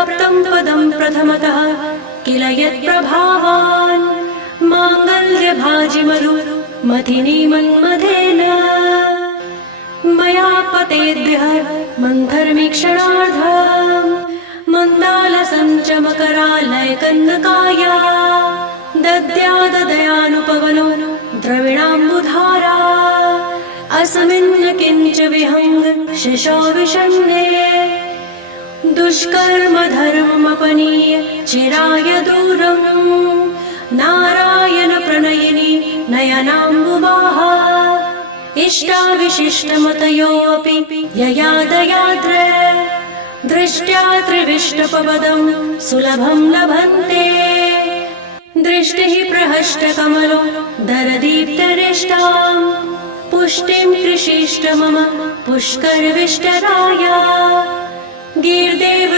प्राप्तं पदं प्रथमतः किल यत्प्रभावान् माङ्गल्यभाजिमधु मथिनी मन्मथेन मया पतेद्यः मन्थर्मीक्षणार्धम् मन्दालसञ्चमकरालयकन्दकाया दद्याददयानुपवनो द्रविणाम्बुधारा अस्मिन् किञ्च विहङ्ग शिशो विषण्णे दुष्कर्म धर्ममपनीय चिराय दूरम् नारायण प्रणयिनी नयनाम्बुवाहा इष्टाविशिष्टमतयोऽपि यया दयाद्र दृष्ट्या त्रिविष्टपदं सुलभं लभन्ते दृष्टिः प्रहष्टकमलो दरदीप्तरिष्टाम् पुष्टिं कृषिष्ट मम पुष्करविष्टराय गीर्देव